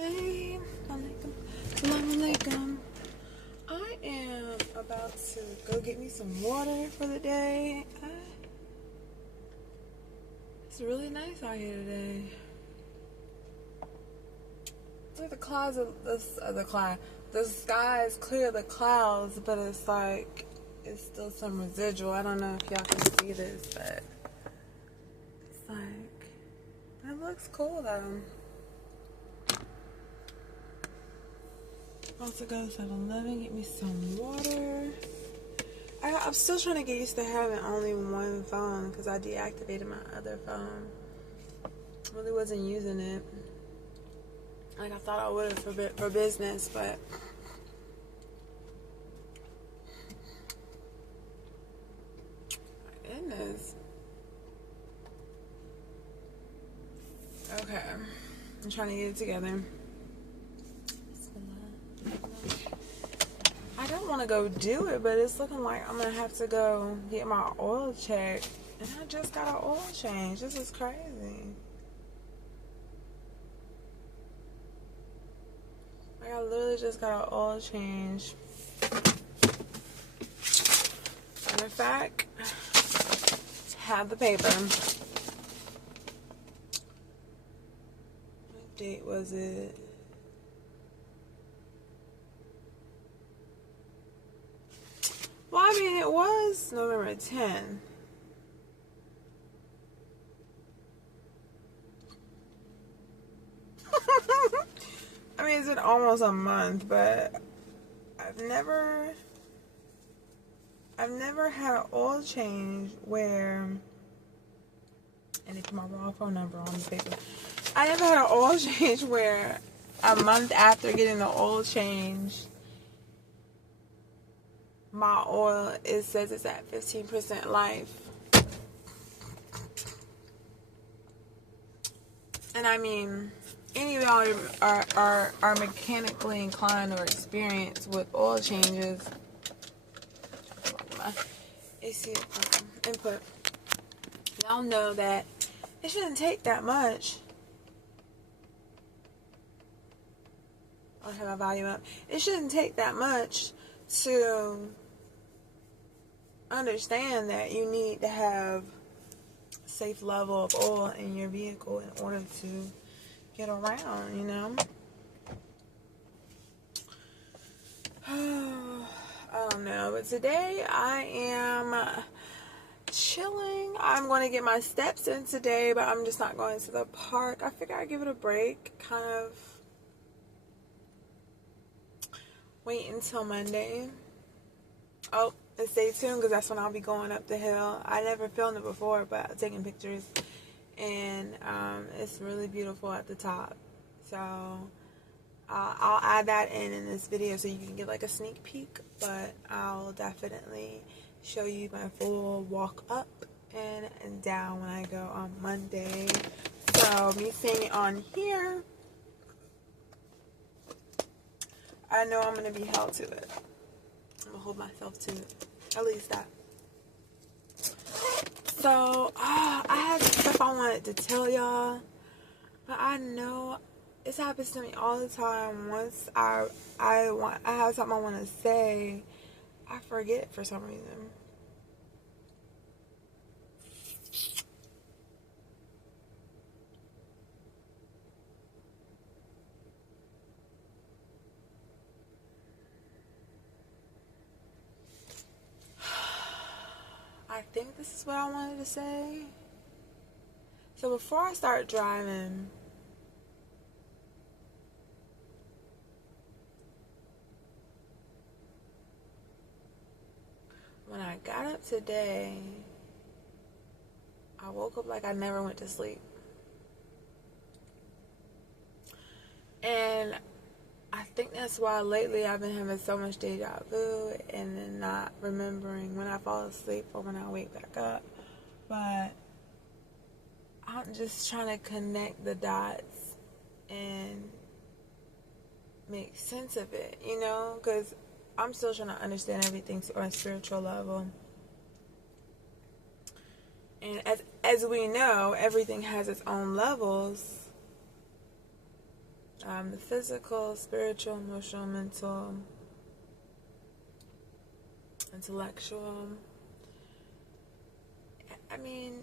Hey, Assalamu alaikum. I am about to go get me some water for the day. It's really nice out here today. It's like the clouds, the sky is clear of the clouds, but it's like it's still some residual. I don't know if y'all can see this, but it's like it looks cool though. About to go to 7-Eleven, get me some water. I'm still trying to get used to having only one phone because I deactivated my other phone. Really wasn't using it like I thought I would for business, but my goodness. Okay, I'm trying to get it together. I don't want to go do it, but it's looking like I'm gonna have to go get my oil checked, and I just got an oil change. This is crazy. Like, I literally just got an oil change. And in fact, have the paper. What date was it? Well, I mean, it was November 10th. I mean, it's been almost a month, but I've never had an oil change where, and it's my raw phone number on the paper. I never had an oil change where a month after getting the oil change, my oil, it says it's at 15% life. And I mean, any of y'all are mechanically inclined or experienced with oil changes, my AC input, y'all know that it shouldn't take that much. I'll have my volume up. It shouldn't take that much to understand that you need to have a safe level of oil in your vehicle in order to get around, you know? I don't know, but today I am chilling. I'm going to get my steps in today, but I'm just not going to the park. I figure I'd give it a break, kind of wait until Monday. Oh, and stay tuned because that's when I'll be going up the hill. I never filmed it before, but I'm taking pictures, and it's really beautiful at the top. So I'll add that in this video so you can get like a sneak peek, but I'll definitely show you my full walk up and down when I go on Monday. So me seeing it on here, I know I'm going to be held to it. I'm going to hold myself to it. At least that. So, I had stuff I wanted to tell y'all. But I know this happens to me all the time. Once I have something I want to say, I forget for some reason. I think this is what I wanted to say. So before I start driving, when I got up today, I woke up like I never went to sleep. And I think that's why lately I've been having so much deja vu and then not remembering when I fall asleep or when I wake back up. But I'm just trying to connect the dots and make sense of it, you know? Because I'm still trying to understand everything on a spiritual level. And as we know, everything has its own levels. The physical, spiritual, emotional, mental, intellectual. I mean,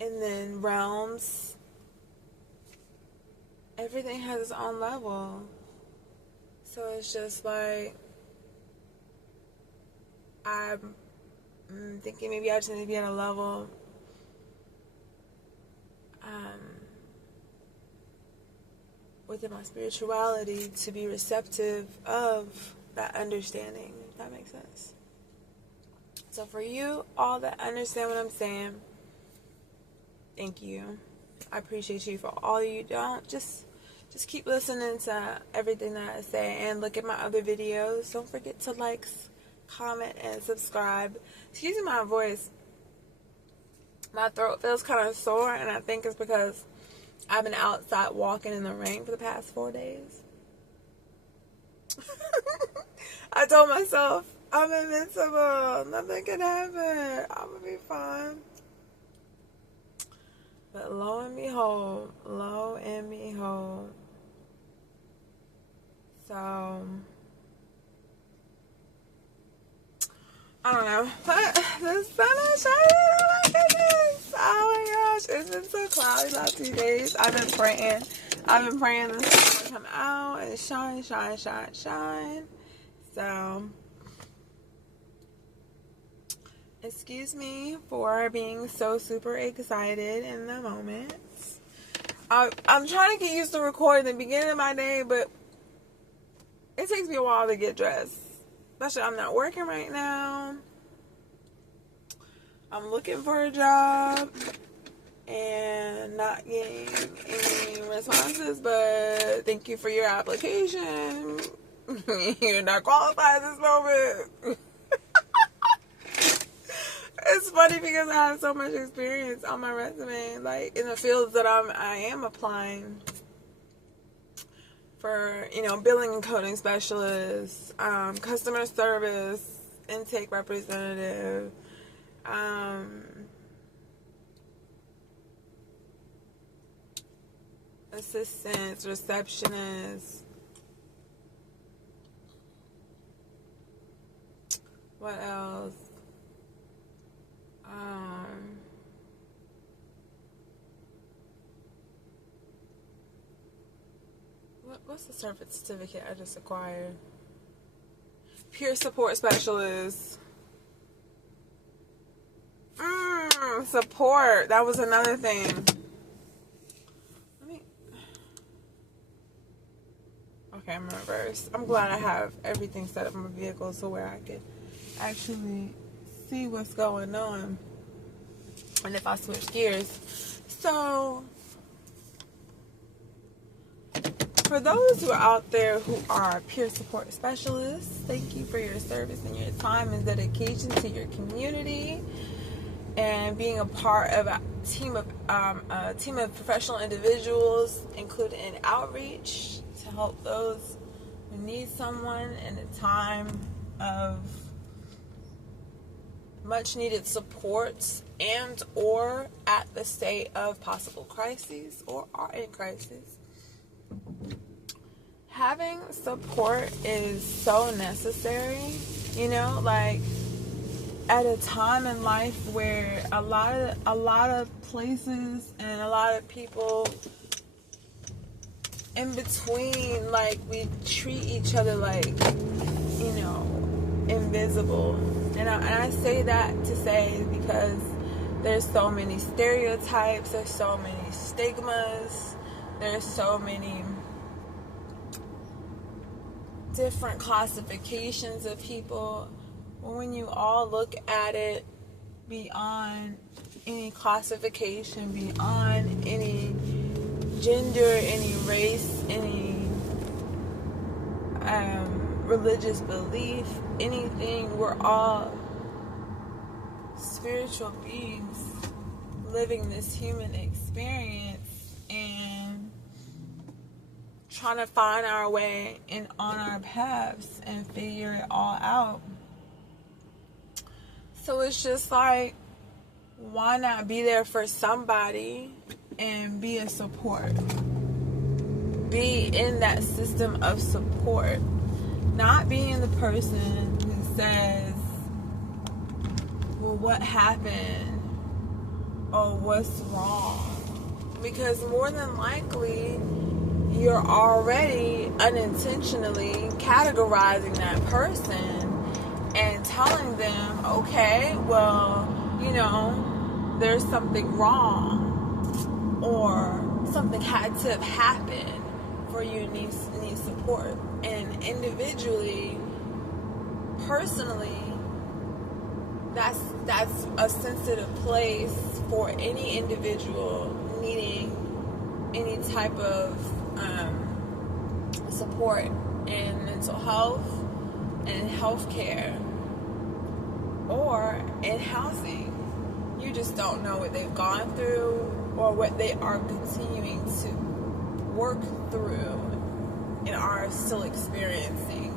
and then realms. Everything has its own level. So it's just like, I'm thinking maybe I just need to be at a level within my spirituality to be receptive of that understanding, if that makes sense. So for you all that understand what I'm saying, thank you. I appreciate you. For all you don't, just keep listening to everything that I say and look at my other videos. Don't forget to like, comment, and subscribe. Excuse my voice. My throat feels kind of sore, and I think it's because I've been outside walking in the rain for the past 4 days. I told myself, I'm invincible. Nothing can happen. I'm going to be fine. But lo and behold. So, I don't know. But the sun is shining. Oh my goodness. Oh my gosh. It's been so cloudy last few days. I've been praying the sun will come out and shine. So, excuse me for being so super excited in the moment. I'm trying to get used to recording the beginning of my day, but it takes me a while to get dressed. Especially I'm not working right now. I'm looking for a job and not getting any responses, but thank you for your application. You're not qualified at this moment. It's funny because I have so much experience on my resume, like in the fields that I am applying for, billing and coding specialist, customer service, intake representative, assistants, receptionists. What else? What's the certificate I just acquired? Peer support specialist. Support. That was another thing. Okay, I'm in reverse. I'm glad I have everything set up in my vehicle so where I could actually see what's going on. And if I switch gears. So, for those who are out there who are peer support specialists, thank you for your service and your time and dedication to your community and being a part of a team of professional individuals, including in outreach to help those who need someone in a time of much needed support and or at the state of possible crises or are in crisis. Having support is so necessary, like at a time in life where a lot of places and a lot of people in between, like, we treat each other like, invisible. And I say that to say because there's so many stereotypes, there's so many stigmas, there's so many different classifications of people. When you all look at it beyond any classification, beyond any gender, any race, any religious belief, anything, we're all spiritual beings living this human experience and trying to find our way and on our paths and figure it all out. So it's just like, why not be there for somebody and be a support? be in that system of support, not being the person who says, well, what happened or what's wrong, because more than likely you're already unintentionally categorizing that person and telling them, okay, well, you know, there's something wrong, or something had to have happened for you to need support. And individually, personally, that's a sensitive place for any individual needing any type of support in mental health and healthcare or in housing. You just don't know what they've gone through or what they are continuing to work through and are still experiencing.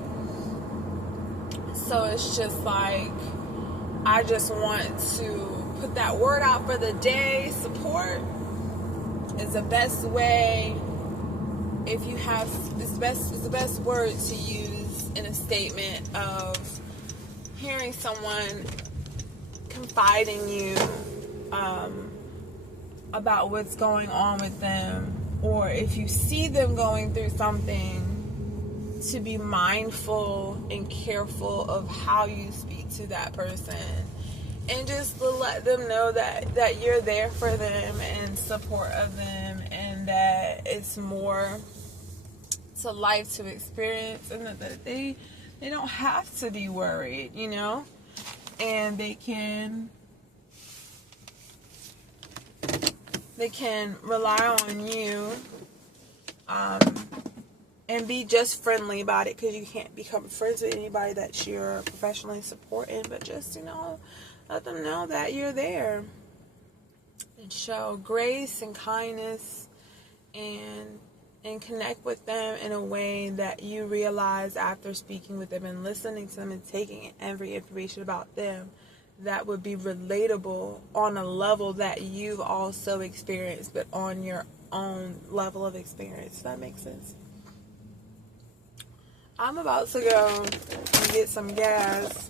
So it's just like, I just want to put that word out for the day. Support is the best way. If you have, it's the best word to use in a statement of hearing someone confiding you about what's going on with them, or if you see them going through something, to be mindful and careful of how you speak to that person, and just to let them know that you're there for them and support of them, and that it's more to life to experience, and that they don't have to be worried, you know, and they can rely on you and be just friendly about it, because you can't become friends with anybody that you're professionally supporting, but just, you know, let them know that you're there, and show grace and kindness, and connect with them in a way that you realize after speaking with them and listening to them and taking every information about them that would be relatable on a level that you've also experienced, but on your own level of experience. Does that make sense? I'm about to go and get some gas.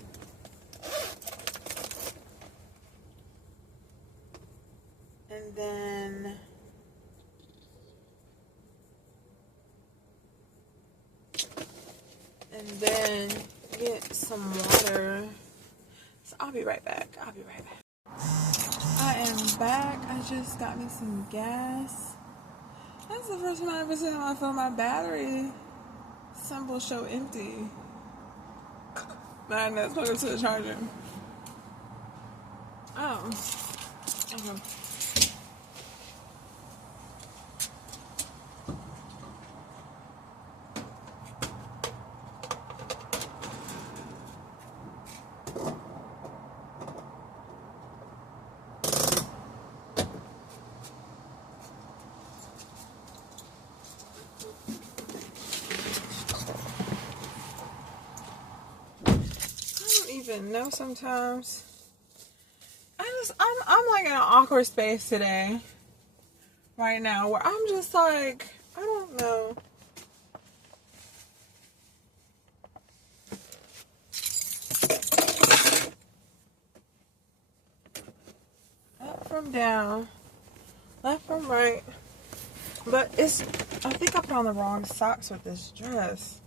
And then get some water. So I'll be right back. I am back. I just got me some gas. That's the first time I ever seen I feel my battery symbol show empty. But I know it's plugged to the charger. Oh. Okay. Know sometimes I'm like in an awkward space today right now where I'm just like, I don't know. Up from down, left from right, but I think I put on the wrong socks with this dress.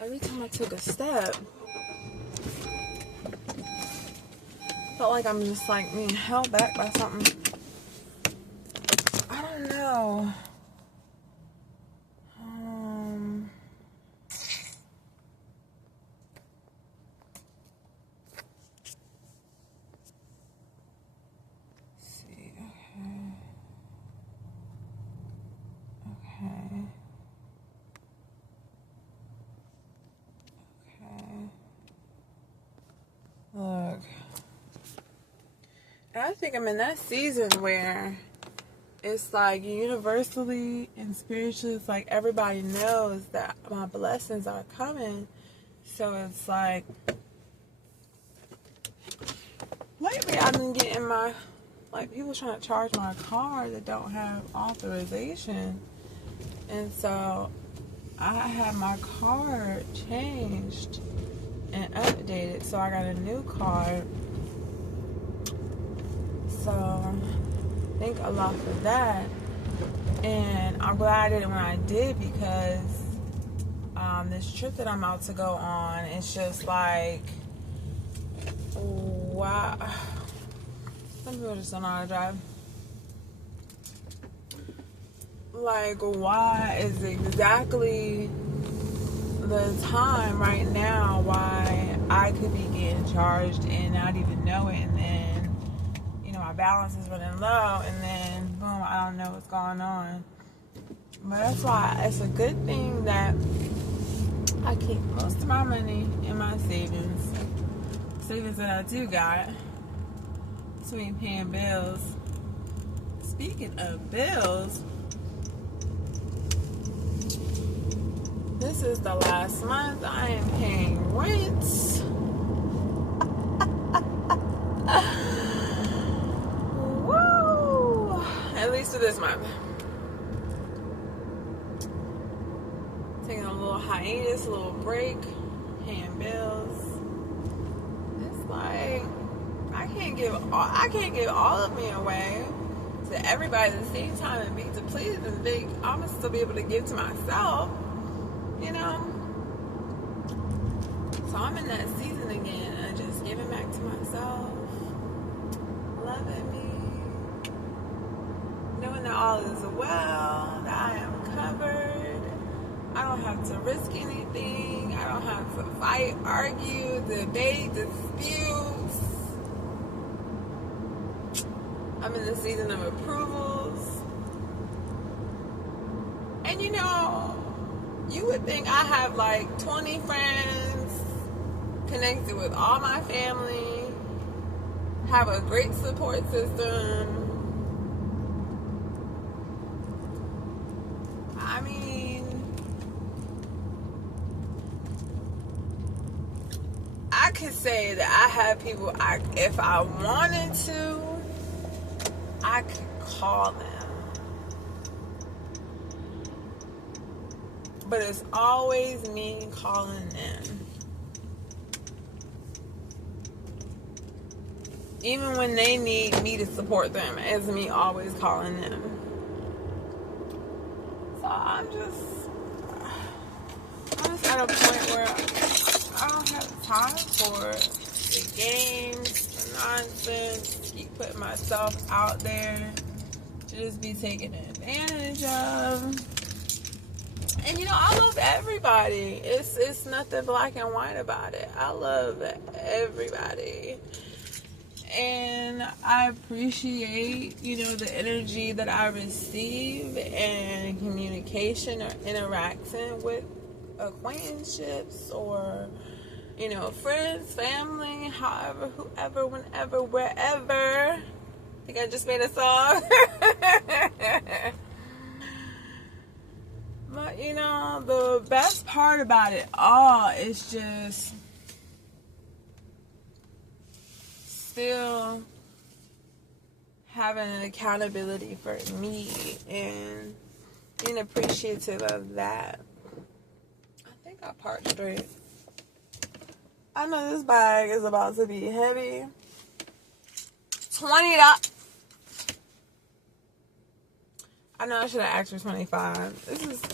Every time I took a step, felt like I'm just like being held back by something. I don't know. Let's see. Okay. Look. I think I'm in that season where it's like universally and spiritually, it's like everybody knows that my blessings are coming. So it's like, lately I've been getting people trying to charge my car that don't have authorization. And so I had my card changed and updated, so I got a new card. So thank Allah for that. And I'm glad I did it when I did, because this trip that I'm about to go on, it's just like, wow. Some people just don't know how to drive. Like, why is exactly the time right now why I could be getting charged and not even know it, and then, you know, my balance is running low, and then boom, I don't know what's going on. But that's why it's a good thing that I keep most of my money in my savings that I do got, between paying bills. Speaking of bills, this is the last month I am paying rent. Woo! At least for this month. Taking a little hiatus, a little break, paying bills. It's like I can't give all of me away to everybody at the same time and be depleted and think I'm gonna still be able to give to myself. You know? So I'm in that season again of just giving back to myself, loving me, knowing that all is well, that I am covered. I don't have to risk anything. I don't have to fight, argue, debate, dispute. I'm in the season of approvals. And you know, you would think I have like 20 friends, connected with all my family, have a great support system. I mean, I could say that I have people, if I wanted to, I could call them. But it's always me calling them. Even when they need me to support them, it's me always calling them. So I'm just at a point where I don't have time for the games, the nonsense, keep putting myself out there to just be taken advantage of. And you know, I love everybody. It's nothing black and white about it. I love everybody. And I appreciate, you know, the energy that I receive and communication or interacting with acquaintanceships or, you know, friends, family, however, whoever, whenever, wherever. I think I just made a song. But, you know, the best part about it all is just still having an accountability for me and being appreciative of that. I think I parked straight. I know this bag is about to be heavy. $20. I know I should have asked for 25.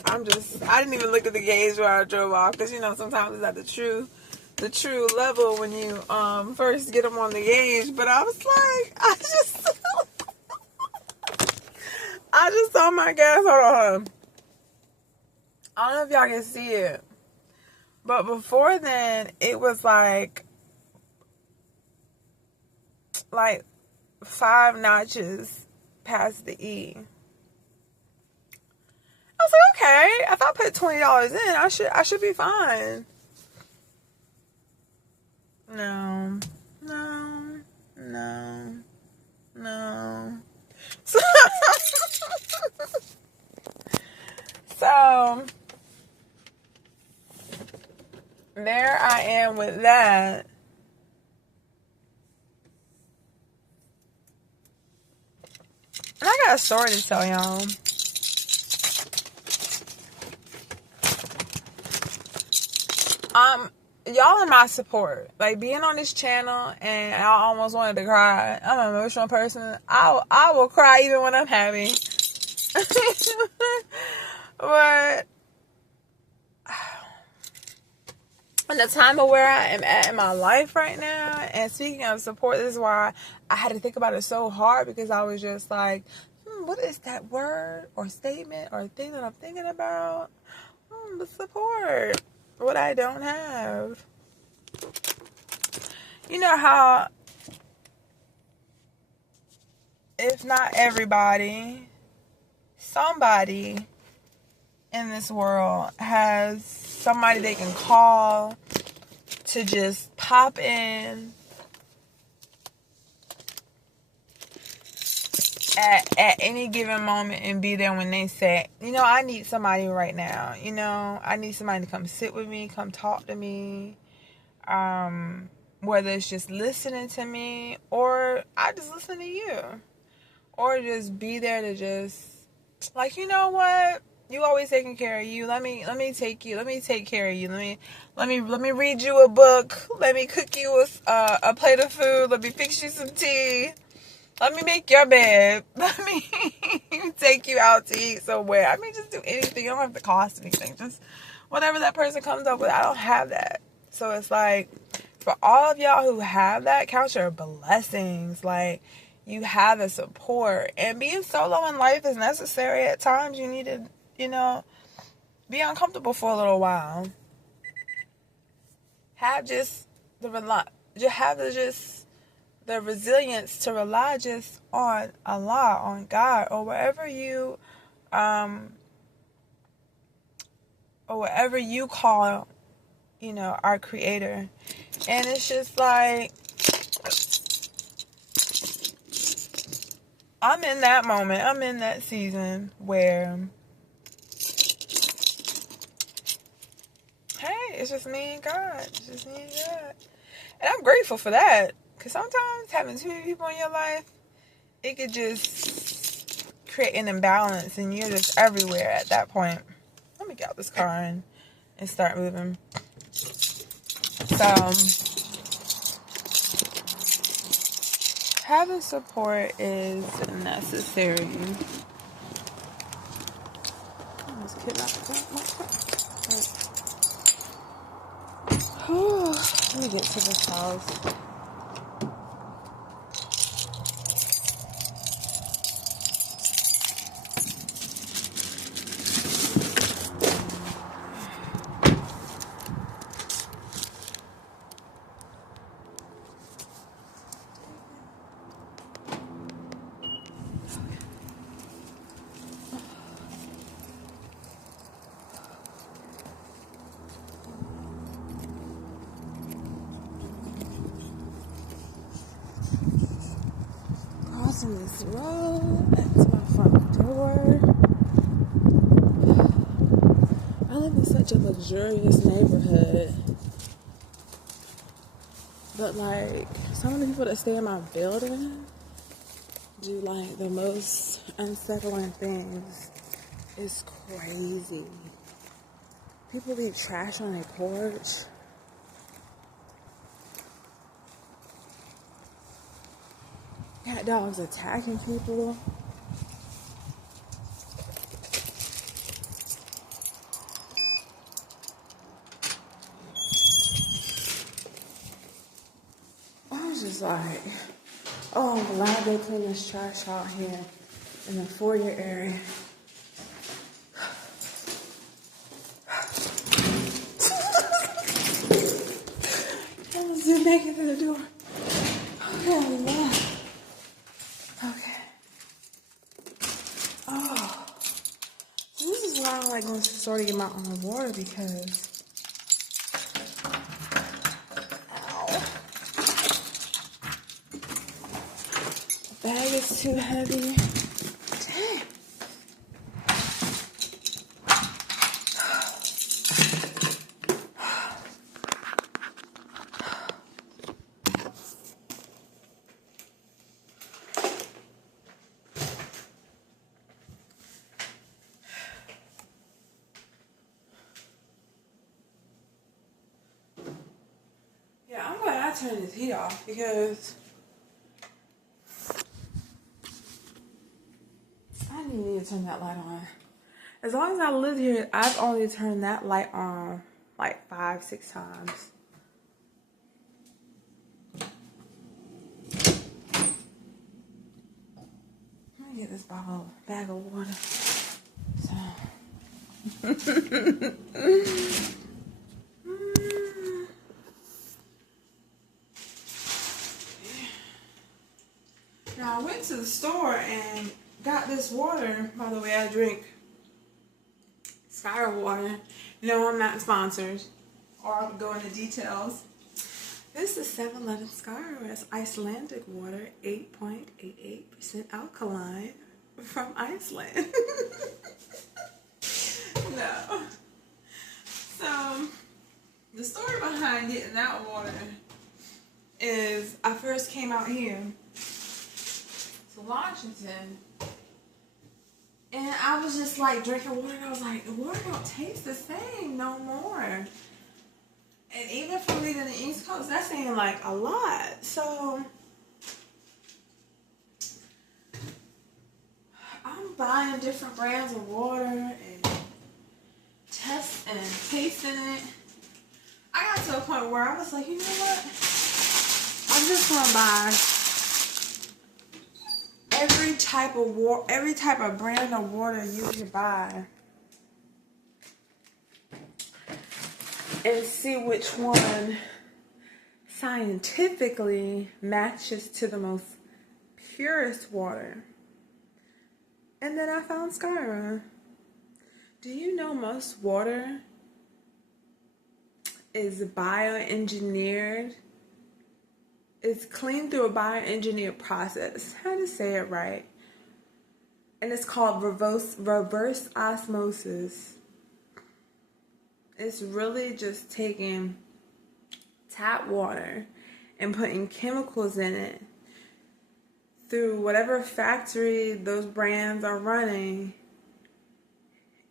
I didn't even look at the gauge while I drove off, because, you know, sometimes it's at the true level when you first get them on the gauge. But I was like, I just saw my gas. Hold on. I don't know if y'all can see it, but before then it was like 5 notches past the E. I was like, okay, if I put $20 in, I should be fine. No. So there I am with that. And I got a story to tell y'all. Y'all are my support. Like, being on this channel, and I almost wanted to cry. I'm an emotional person. I will cry even when I'm happy. But in the time of where I am at in my life right now, and speaking of support, this is why I had to think about it so hard, because I was just like, what is that word or statement or thing that I'm thinking about? The support. What I don't have. You know how, if not everybody, somebody in this world has somebody they can call to just pop in at any given moment and be there when they say, I need somebody right now. I need somebody to come sit with me, come talk to me. Whether it's just listening to me, or I just listen to you, or just be there to just, like, you know what? You always taking care of you. Let me take care of you. Let me read you a book. Let me cook you a plate of food. Let me fix you some tea. Let me make your bed. Let me take you out to eat somewhere. I mean, just do anything. You don't have to cost anything. Just whatever that person comes up with. I don't have that. So it's like, for all of y'all who have that, count your blessings. Like, you have the support. And being solo in life is necessary at times. You need to, be uncomfortable for a little while. Have just the resilience to rely just on Allah, on God, or wherever you call, our Creator. And it's just like, I'm in that moment. I'm in that season where, hey, it's just me and God. It's just me and God. And I'm grateful for that. Because sometimes having too many people in your life, it could just create an imbalance, and you're just everywhere at that point. Let me get out this car and start moving. So, having support is necessary. Let me get to this house. Crossing this road back to my front door. I live in such a luxurious neighborhood, but like, some of the people that stay in my building do like the most unsettling things. It's crazy. People leave trash on their porch. Cat dogs attacking people. I was just like, oh, I'm glad they clean this trash out here in the foyer area. I was just making it to the door. Oh, yeah. Okay. Oh. So this is why I like going to the store to get my own water, because the bag is too heavy. Dang. turn this heat off because I need to turn that light on. As long as I live here, I've only turned that light on like 5-6 times. Let me get this bag of water. So. Now I went to the store and got this water. By the way, I drink Skyra water. No, I'm not sponsored, or I'll go into details. This is 7-Eleven Skyra. It's Icelandic water, 8.88% alkaline from Iceland. No. So, the story behind getting that water is I first came out here to Washington, and I was just like drinking water, and I was like, the water don't taste the same no more. And even from leaving the East Coast, that's saying like a lot. So I'm buying different brands of water and testing and tasting it. I got to a point where I was like, you know what? I'm just gonna buy every type of brand of water you can buy, and see which one scientifically matches to the most purest water. And then I found Skyra. Do you know most water is bioengineered? It's cleaned through a bioengineered process. How to say it right? And it's called reverse osmosis. It's really just taking tap water and putting chemicals in it through whatever factory those brands are running,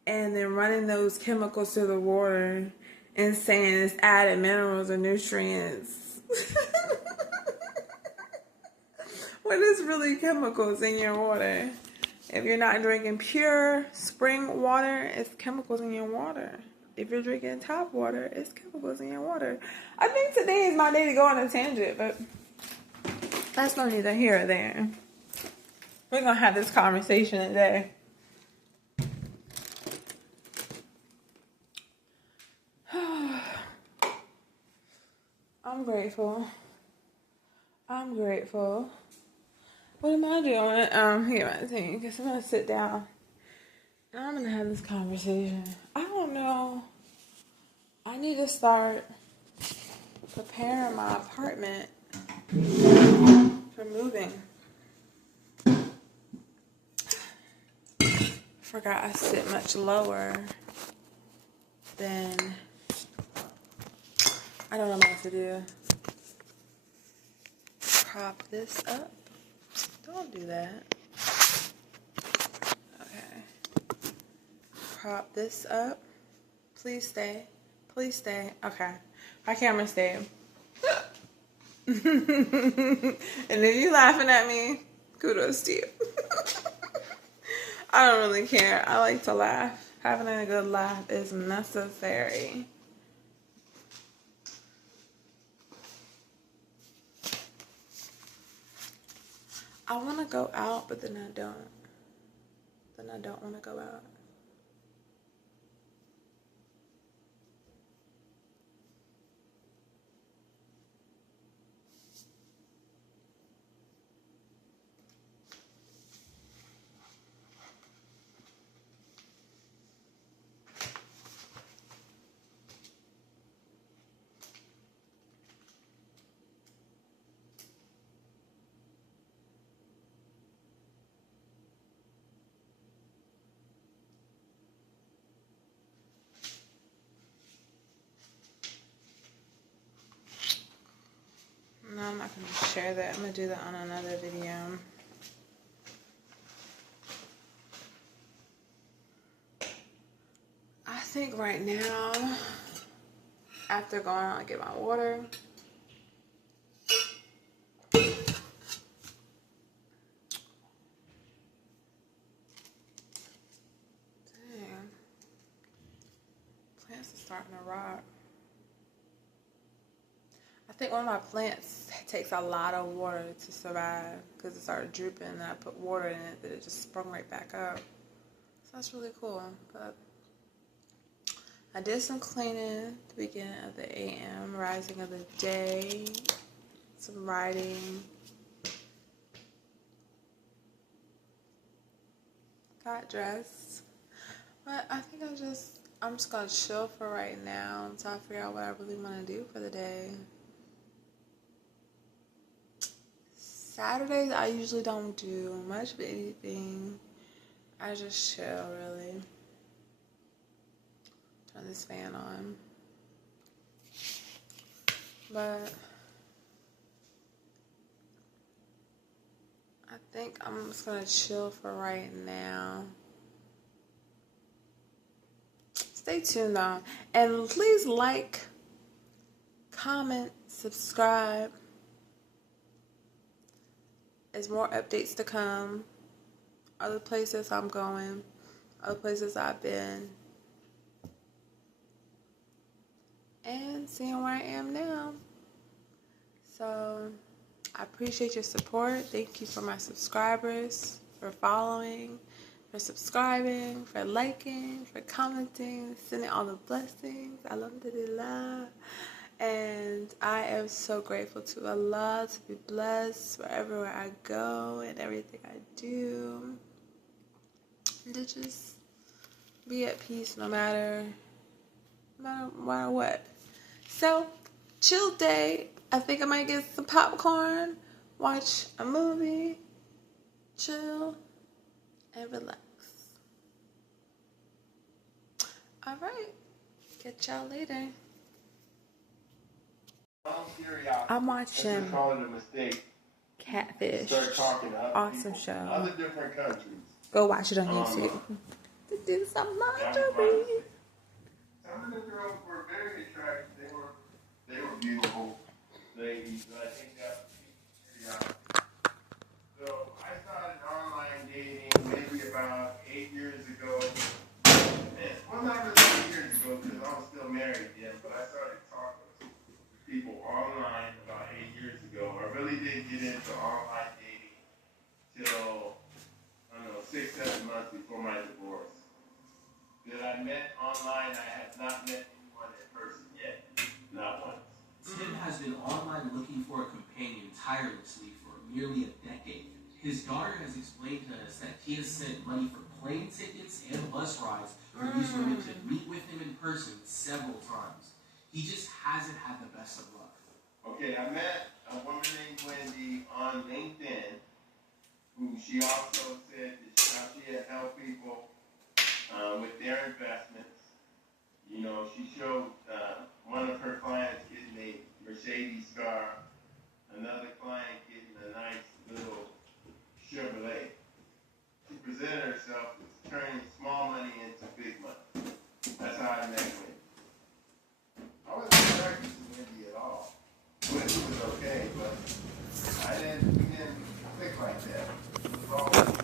and then running those chemicals through the water and saying it's added minerals or nutrients. What is really chemicals in your water? If you're not drinking pure spring water, it's chemicals in your water. If you're drinking tap water, it's chemicals in your water. I think today is my day to go on a tangent, but that's no neither here or there. We're going to have this conversation today. I'm grateful. What am I doing? Here, I think, because I'm going to sit down and I'm going to have this conversation. I don't know. I need to start preparing my apartment for moving. Forgot I sit much lower than I don't know what to do. Prop this up. Don't do that. Okay. Prop this up. Please stay. Please stay. Okay. My camera stayed. And if you laughing at me, kudos to you. I don't really care. I like to laugh. Having a good laugh is necessary. I want to go out, but then I don't. Then I don't want to go out. No, I'm not going to share that. I'm going to do that on another video. I think right now, after going out and get my water, plants are starting to rot. I think one of my plants takes a lot of water to survive because it started drooping and I put water in it that it just sprung right back up. So that's really cool. But I did some cleaning at the beginning of the AM, rising of the day, some writing. Got dressed. But I think I'm just gonna chill for right now until I figure out what I really want to do for the day. Saturdays I usually don't do much of anything. I just chill, really. Turn this fan on. But I think I'm just gonna chill for right now. Stay tuned though. And please like, comment, subscribe. There's more updates to come. Other places I'm going. Other places I've been. And seeing where I am now. So I appreciate your support. Thank you for my subscribers, for following, for subscribing, for liking, for commenting, sending all the blessings. Alhamdulillah. And I am so grateful to Allah to be blessed wherever I go and everything I do. And to just be at peace no matter what. So, chill day. I think I might get some popcorn, watch a movie, chill, and relax. Alright. Catch y'all later. I'm watching Catfish. Awesome show. Go watch it on YouTube. To do some laundry. Some of the girls were very attractive. They were beautiful ladies, but I think that was so I started online dating maybe about 8 years ago. Well, not really 8 years ago because I was still married then, but I started talking to people online about 8 years ago. I really didn't get into online dating till, I don't know, 6-7 months before my divorce. That I met online, I have not met anyone in person yet. Not once. Tim has been online looking for a companion tirelessly for nearly a decade. His daughter has explained to us that he has sent money for plane tickets and bus rides for these women to meet with him in person several times. He just hasn't had the best of luck. Okay, I met a woman named Wendy on LinkedIn, who she also said that how she had helped people with their investments. You know, she showed one of her clients getting a Mercedes car, another client getting a nice little Chevrolet. She presented herself as turning small money into big money. That's how I met Wendy. I wasn't attracted to Wendy at all. Wendy was okay, but we didn't click like that. It was all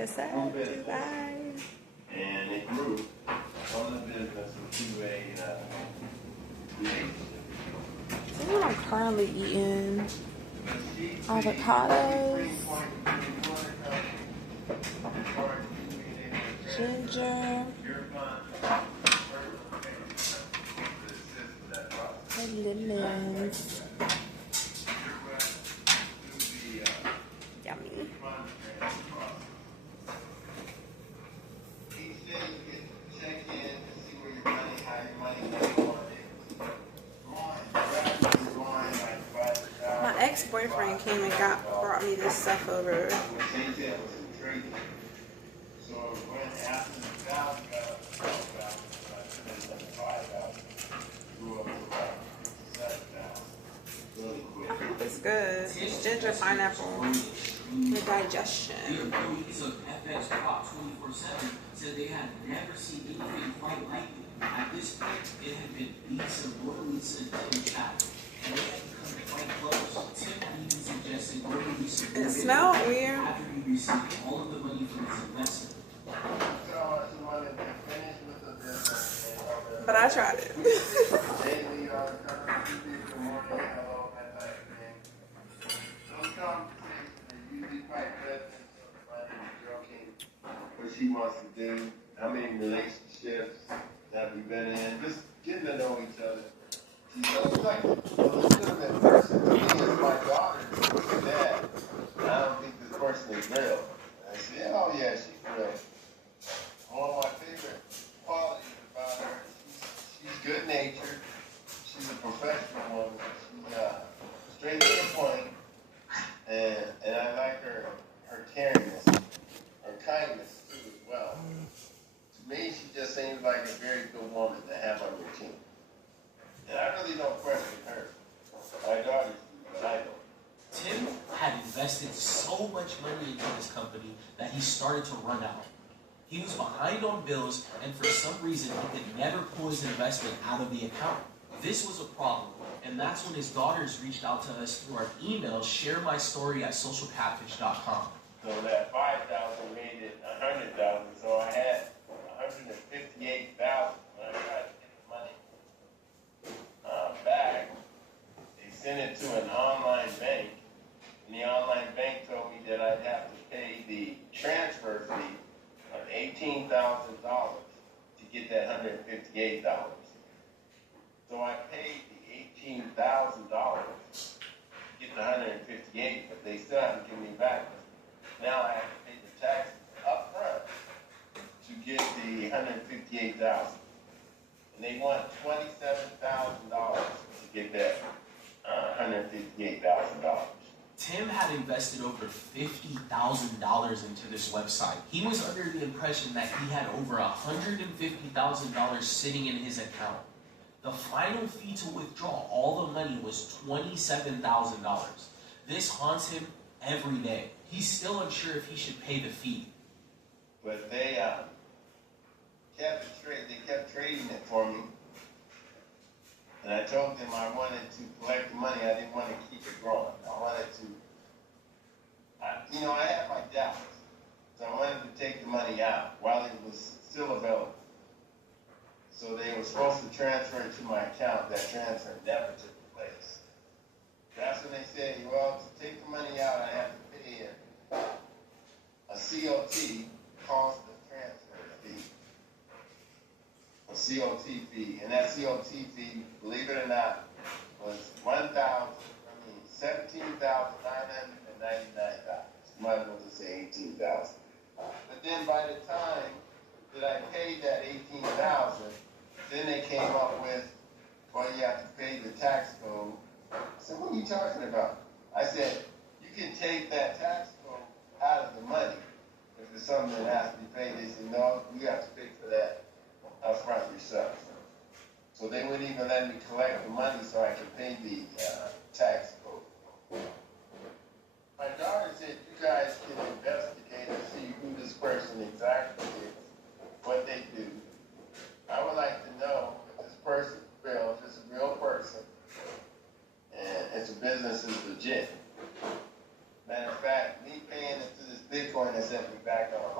Yes, sir. Grew business. Bye. And it grew from the business into a relationship. So what I'm currently eating But she avocados, ginger, and lemons. Yummy. Each day you get to check in to see where your money, how your money is going. My ex-boyfriend came and brought me this stuff over. I hope it's good. It's ginger pineapple. The digestion. The employees of FX Prop 24/7 said they had never seen anything quite like it. At this point, it had been Lisa, Laura Lisa, and Tim chat, and they had become quite close. Tim even suggested Laura Lisa It smelled weird. after he received all of the money from his investment. But I tried it. What she wants to do, how many relationships have we been in, just getting to know each other. She's like a legitimate person to me as my daughter, and dad. I don't think this person is real. I said, oh yeah, she's real. One of my favorite qualities about her, she's good natured. She's a professional woman. She's straight to the point, and I like her caringness, her kindness too as well. To me, she just seems like a very good woman to have on your team. And I really don't question her. My daughters do, but I don't. Tim had invested so much money into this company that he started to run out. He was behind on bills, and for some reason, he could never pull his investment out of the account. This was a problem, and that's when his daughters reached out to us through our email, sharemystory@socialcatfish.com. So that 5,000 made it 100,000. So I had 158,000 when I tried to get the money back. They sent it to an online bank, and the online bank told me that I'd have to pay the transfer fee of $18,000 to get that $158,000. So I paid the $18,000 to get the $158,000, but they still haven't given me back. Now I have to pay the taxes up front to get the $158,000. And they want $27,000 to get that $158,000. Tim had invested over $50,000 into this website. He was under the impression that he had over $150,000 sitting in his account. The final fee to withdraw all the money was $27,000. This haunts him every day. He's still unsure if he should pay the fee. But they kept trading it for me. And I told them I wanted to collect the money. I didn't want to keep it growing. I wanted to, I had my doubts. So I wanted to take the money out while it was still available. So they were supposed to transfer it to my account. That transfer never took place. That's when they said, well, to take the money out, I have to pay a COT, cost of transfer fee. A COT fee. And that COT fee, believe it or not, was $17,999. Might as well just say $18,000. But then by the time that I paid that $18,000, then they came up with, well, you have to pay the tax code. I said, what are you talking about? I said, you can take that tax code out of the money if it's something that has to be paid. They said, no, you have to pay for that up front yourself. So they wouldn't even let me collect the money so I could pay the tax code. My daughter said, you guys can investigate and see who this person exactly is, what they do. I would like to know if this person is real, if it's a real person, and if the business is legit. Matter of fact, me paying into this Bitcoin has set me back on a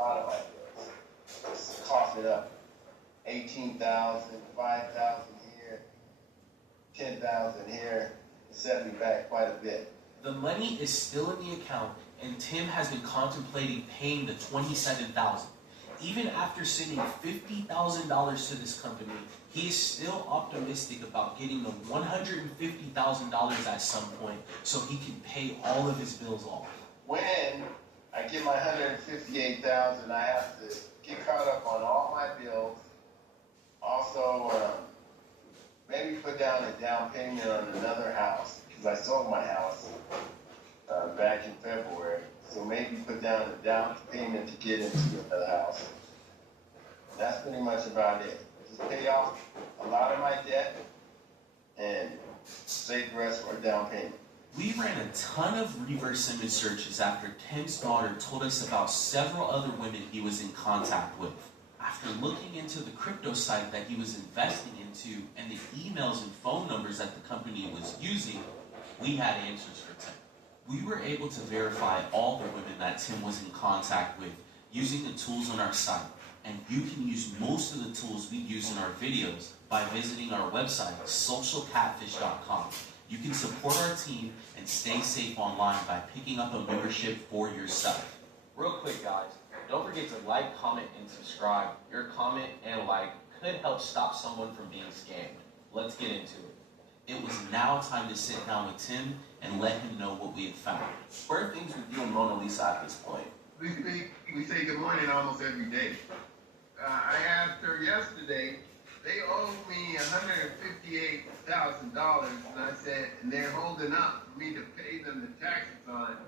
15,000, 5,000 here, 10,000 here. It set me back quite a bit. The money is still in the account, and Tim has been contemplating paying the $27,000. Even after sending $50,000 to this company, he is still optimistic about getting the $150,000 at some point so he can pay all of his bills off. When I get my $158,000, I have to get caught up on all my bills. Also, maybe put down a down payment on another house, because I sold my house back in February. So maybe put down a down payment to get into another house. That's pretty much about it. Just pay off a lot of my debt and save the rest for a down payment. We ran a ton of reverse image searches after Tim's daughter told us about several other women he was in contact with. After looking into the crypto site that he was investing into and the emails and phone numbers that the company was using, we had answers for Tim. We were able to verify all the women that Tim was in contact with using the tools on our site, and you can use most of the tools we use in our videos by visiting our website, socialcatfish.com. You can support our team and stay safe online by picking up a membership for yourself. Real quick, guys, don't forget to like, comment, and subscribe. Your comment and like could help stop someone from being scammed. Let's get into it. It was now time to sit down with Tim and let him know what we had found. Where are things with you and Mona Lisa at this point? We say good morning almost every day. I asked her yesterday, they owe me $158,000, and I said, and they're holding up for me to pay them the taxes on it.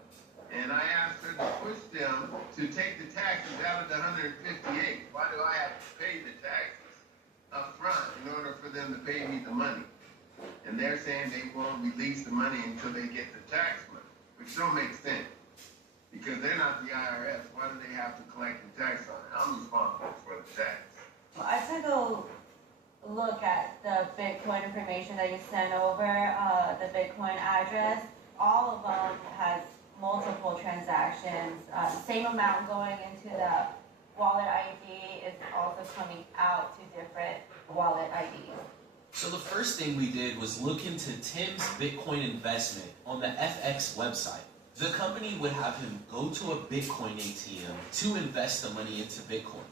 And I asked her to push them to take the taxes out of the 158. Why do I have to pay the taxes up front in order for them to pay me the money? And they're saying they won't release the money until they get the tax money, which don't make sense. Because they're not the IRS. Why do they have to collect the tax on it? I'm responsible for the tax. Well, I took a look at the Bitcoin information that you sent over, the Bitcoin address. All of them has multiple transactions. Same amount going into the wallet ID is also coming out to different wallet IDs. So the first thing we did was look into Tim's Bitcoin investment on the FX website. The company would have him go to a Bitcoin ATM to invest the money into Bitcoin.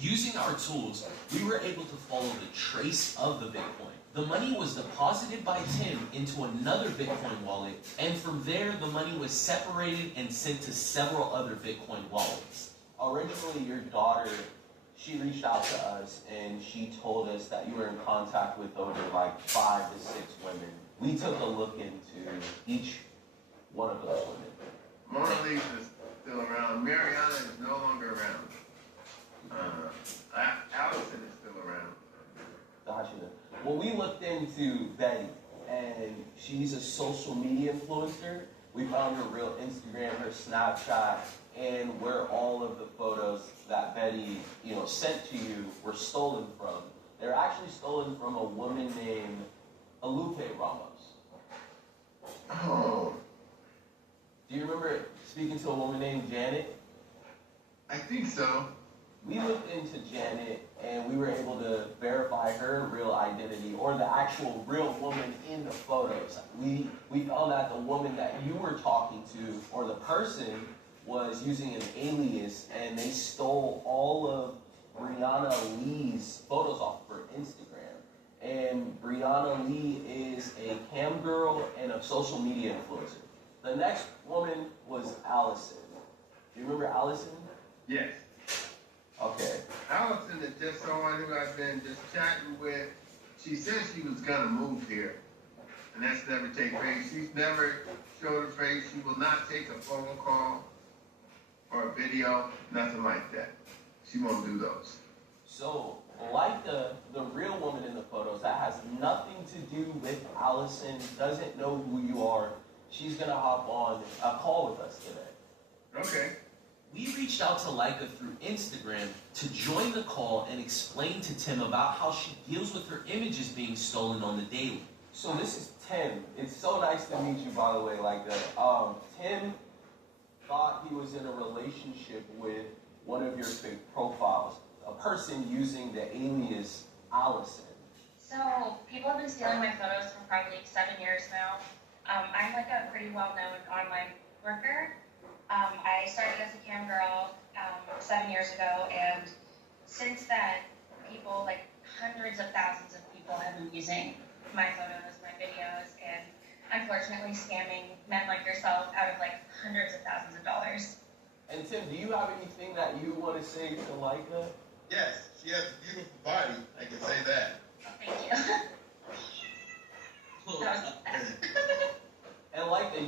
Using our tools, we were able to follow the trace of the Bitcoin. The money was deposited by Tim into another Bitcoin wallet, and from there, the money was separated and sent to several other Bitcoin wallets. Originally, your daughter, she reached out to us and she told us that you were in contact with over like 5 to 6 women. We took a look into each one of those women. Mona Lisa is still around. Mariana is no longer around. Allison is still around. Gotcha. Well, we looked into Betty, and she's a social media influencer. We found her real Instagram, her Snapchat, and where all of the photos that Betty, sent to you were stolen from. They're actually stolen from a woman named Alupe Ramos. Oh, Do you remember speaking to a woman named Janet? I think so. We looked into Janet and we were able to verify her real identity, or the actual real woman in the photos. We found that the woman that you were talking to, or the person, was using an alias, and they stole all of Brianna Lee's photos off of her Instagram. And Brianna Lee is a cam girl and a social media influencer. The next woman was Allison. Do you remember Allison? Yes. Okay. Allison is just someone who I've been just chatting with. She said she was gonna move here, and that's never taken place. She's never showed her face. She will not take a phone call or a video, nothing like that. She won't do those. So, like the real woman in the photos, that has nothing to do with Allison, doesn't know who you are, she's gonna hop on a call with us today. Okay. We reached out to Leica through Instagram to join the call and explain to Tim about how she deals with her images being stolen on the daily. So this is Tim. It's so nice to meet you, by the way, Leica. Tim thought he was in a relationship with one of your fake profiles, a person using the alias Allison. So, people have been stealing my photos for probably 7 years now. I'm like a pretty well-known online worker. I started as a cam girl 7 years ago, and since then, people, like hundreds of thousands of people have been using my photos, my videos, and unfortunately scamming men like yourself out of like hundreds of thousands of dollars. And Tim, do you have anything that you want to say to Leica? Yes, she has a beautiful body. I can say that. Oh, thank you. That was the best. And Leica,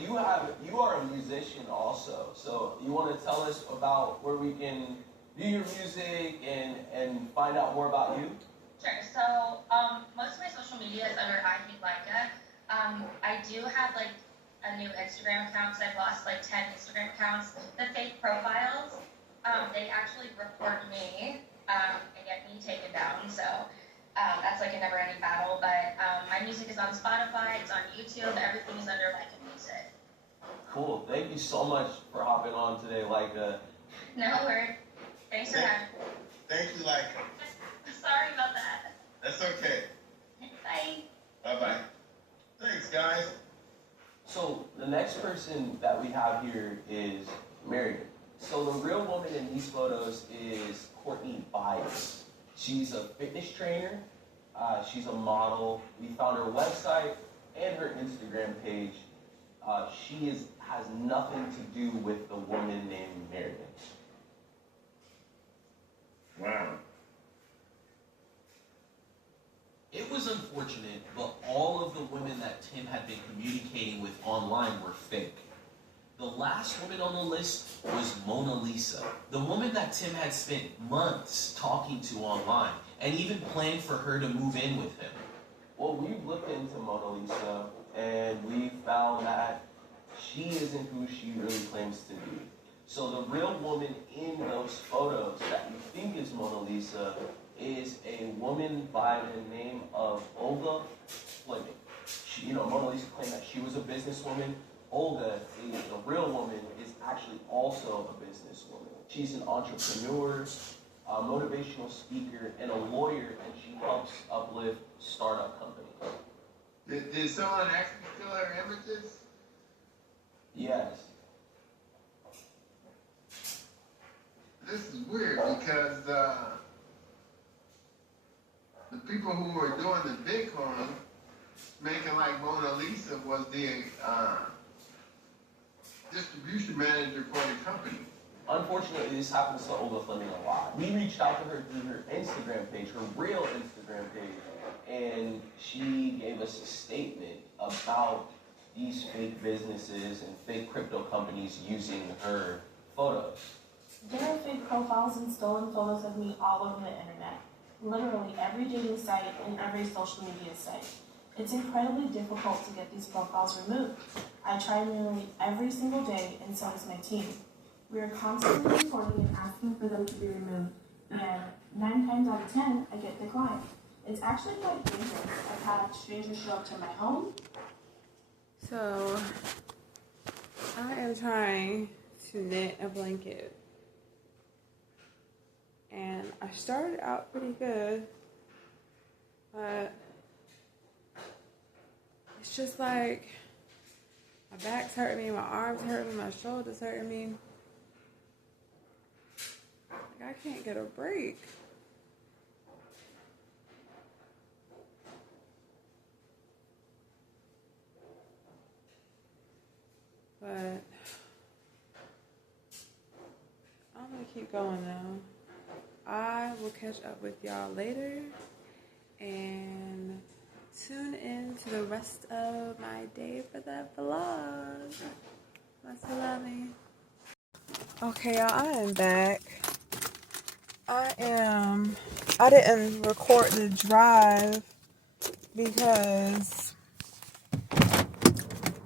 you are a musician also. So you want to tell us about where we can view your music and find out more about you? Sure. So, most of my social media is under I Hate Leica. I do have like a new Instagram account because I've lost like 10 Instagram accounts. The fake profiles, they actually report me and get me taken down. So that's like a never-ending battle. But my music is on Spotify, it's on YouTube, everything is under Leica Music. Cool. Thank you so much for hopping on today, Leica. No word. Thanks for having me. Thank you, Leica. Sorry about that. That's okay. Bye. Bye-bye. Thanks, guys. So the next person that we have here is Marion. So the real woman in these photos is Courtney Bias. She's a fitness trainer. She's a model. We found her website and her Instagram page. She has nothing to do with the woman named Marion. Wow. It was unfortunate, but all of the women that Tim had been communicating with online were fake. The last woman on the list was Mona Lisa, the woman that Tim had spent months talking to online, and even planned for her to move in with him. Well, we've looked into Mona Lisa, and we found that she isn't who she really claims to be. So the real woman in those photos that you think is Mona Lisa is a woman by the name of Olga Fleming. Mona Lisa claimed that she was a businesswoman. Olga, the real woman, is actually also a businesswoman. She's an entrepreneur, a motivational speaker, and a lawyer, and she helps uplift startup companies. Did someone actually steal her images? Yes. This is weird because the people who were doing the Bitcoin making like Mona Lisa was the distribution manager for the company. Unfortunately, this happens to Olga Fleming a lot. We reached out to her through her Instagram page, her real Instagram page, and she gave us a statement about these fake businesses and fake crypto companies using her photos. There are fake profiles and stolen photos of me all over the internet. Literally every dating site and every social media site. It's incredibly difficult to get these profiles removed. I try nearly every single day, and so does my team. We are constantly reporting and asking for them to be removed, and 9 times out of 10, I get declined. It's actually quite dangerous. I've had strangers show up to my home. So, I am trying to knit a blanket. And I started out pretty good, but it's just like my back's hurting me, my arms hurting me, my shoulders hurting me. Like I can't get a break. But I'm gonna keep going now. I will catch up with y'all later and tune in to the rest of my day for the vlog. Much love me. Okay, y'all, I am back. I didn't record the drive because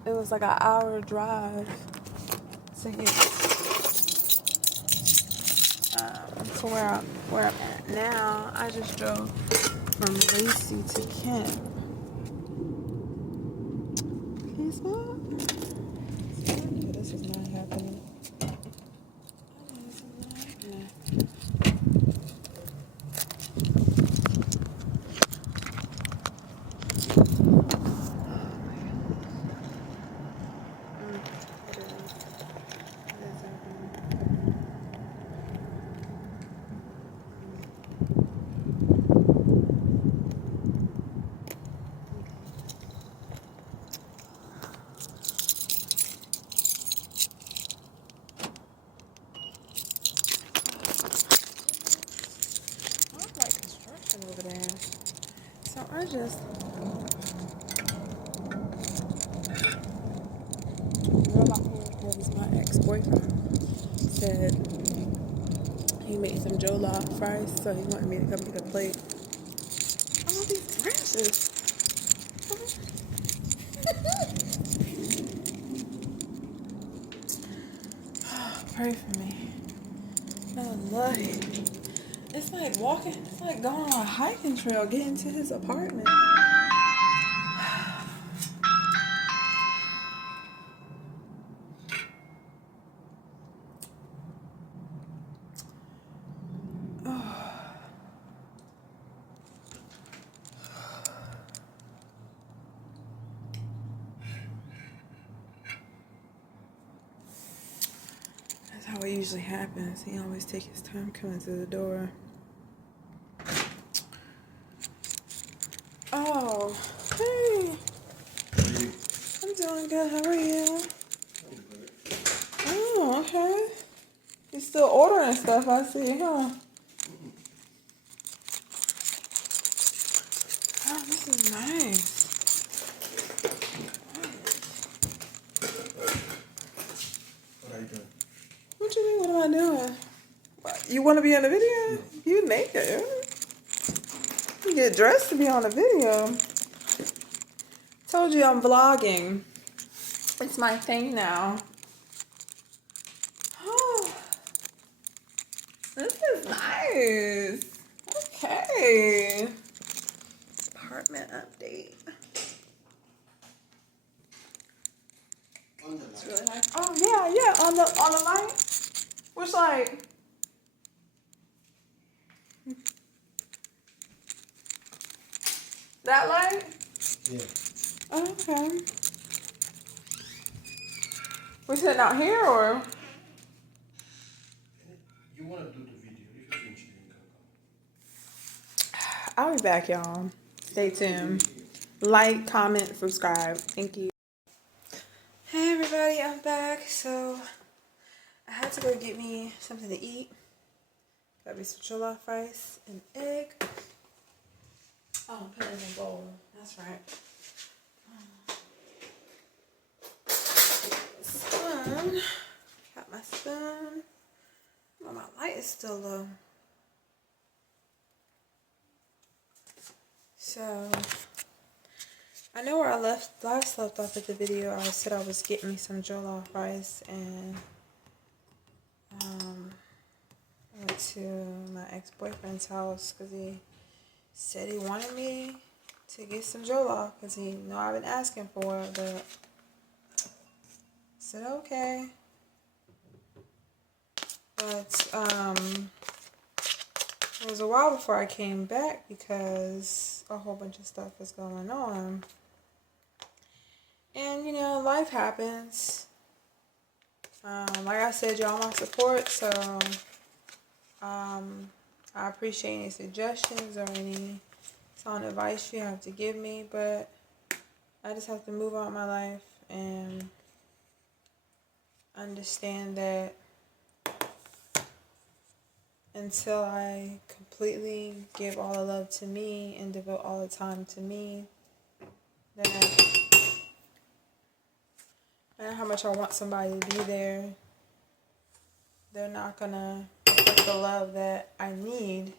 it was like an hour drive to get to where I'm at now. I just drove from Lacey to Kent. Can you smell it? I knew this was not happening. Like construction over there. So I just what was my ex-boyfriend said he made some jollof fries, so he wanted me to come get a plate. All these branches. Pray for me. Oh Lord. It's like walking, it's like going on a hiking trail, getting to his apartment. That's how it usually happens. He always takes his time coming to the door. Oh, hey. I'm doing good. How are you? Oh, okay. You still ordering stuff, I see, huh? Oh, this is nice. What are you doing? What you mean, what am I doing? What, you want to be on the video? You naked. You get dressed to be on the video. Told you I'm vlogging. It's my thing now. Oh, this is nice. Okay. Apartment update. It's really nice. Oh yeah. On the light. Which light? That light? Yeah. Oh, okay. We sitting out here or? You want to do the video. If you finish, then you can come. I'll be back, y'all. Stay tuned. Like, comment, subscribe. Thank you. Hey everybody, I'm back. So I had to go get me something to eat. Got me some jollof rice and egg. Oh, put it in a bowl. That's right. Spoon. Got my spoon. Oh, my light is still low. So I know where I last left off at the video. I said I was getting me some jollof rice and I went to my ex-boyfriend's house because he said he wanted me to get some jollof because he know I've been asking for it, but I said okay. But it was a while before I came back because a whole bunch of stuff was going on. And, you know, life happens. Like I said, y'all my support, so I appreciate any suggestions or any sound advice you have to give me, but I just have to move on my life and understand that until I completely give all the love to me and devote all the time to me, that no matter how much I want somebody to be there, they're not gonna get the love that I need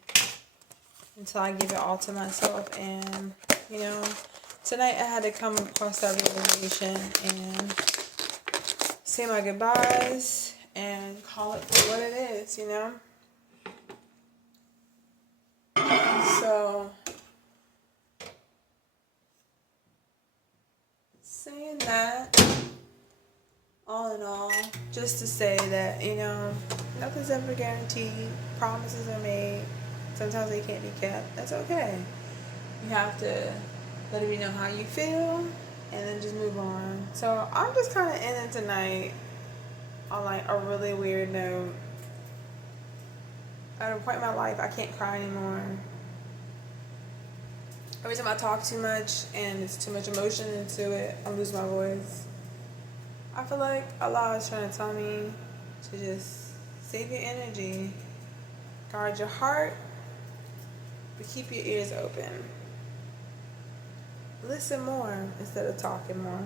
until I give it all to myself. And, you know, tonight I had to come across that realization and say my goodbyes and call it for what it is, you know? So, saying that, all in all, just to say that, you know, nothing's ever guaranteed. Promises are made. Sometimes they can't be kept. That's okay. You have to let me know how you feel, and then just move on. So I'm just kind of ending tonight on like a really weird note. At a point in my life, I can't cry anymore. Every time I talk too much and it's too much emotion into it, I lose my voice. I feel like Allah is trying to tell me to just save your energy, guard your heart, but keep your ears open. Listen more instead of talking more.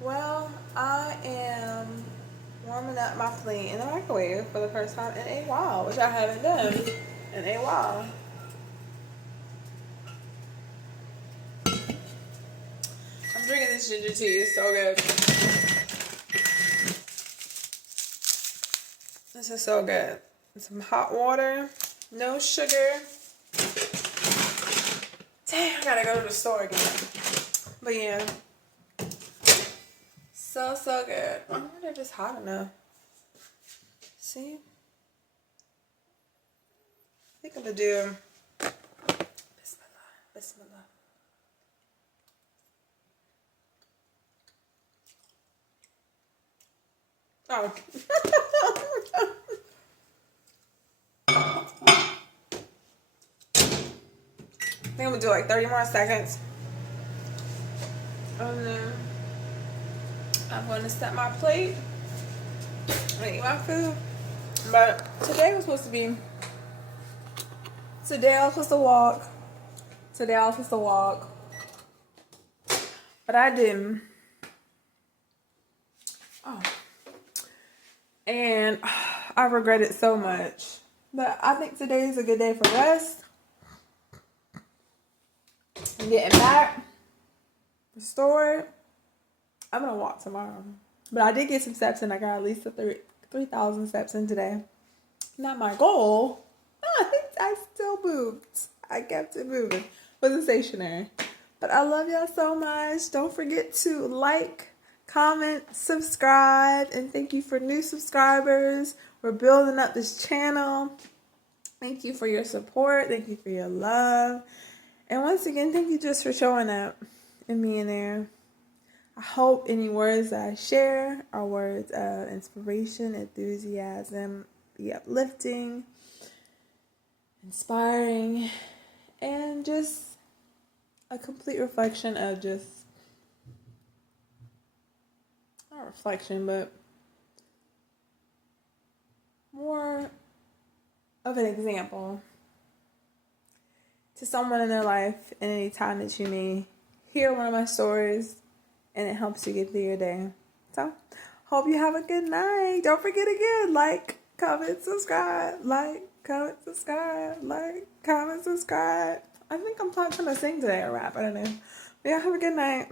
Well, I am warming up my plate in the microwave for the first time in a while, which I haven't done in a while. I'm drinking this ginger tea. It's so good. This is so good. Some hot water, no sugar. Dang, I gotta go to the store again. But yeah. So good. I wonder if it's hot enough. See? I think I'm gonna do Bismillah. Oh. I think I'm gonna do like 30 more seconds. And then I'm gonna set my plate and eat my food. But today I was supposed to walk. But I didn't. Oh. And I regret it so much. But I think today is a good day for rest. I'm getting back. Restored. I'm gonna walk tomorrow. But I did get some steps in. I got at least 3,000 steps in today. Not my goal. I still moved. I kept it moving. Wasn't stationary. But I love y'all so much. Don't forget to like, comment, subscribe, and thank you for new subscribers. We're building up this channel. Thank you for your support. Thank you for your love. And once again, thank you just for showing up and being there. I hope any words that I share are words of inspiration, enthusiasm, be uplifting, inspiring, and just a complete reflection of just, not reflection, but more of an example to someone in their life at any time that you may hear one of my stories and it helps you get through your day. So, hope you have a good night. Don't forget again, like, comment, subscribe. Like, comment, subscribe. Like, comment, subscribe. I think I'm trying to sing today or rap. I don't know. But yeah, have a good night.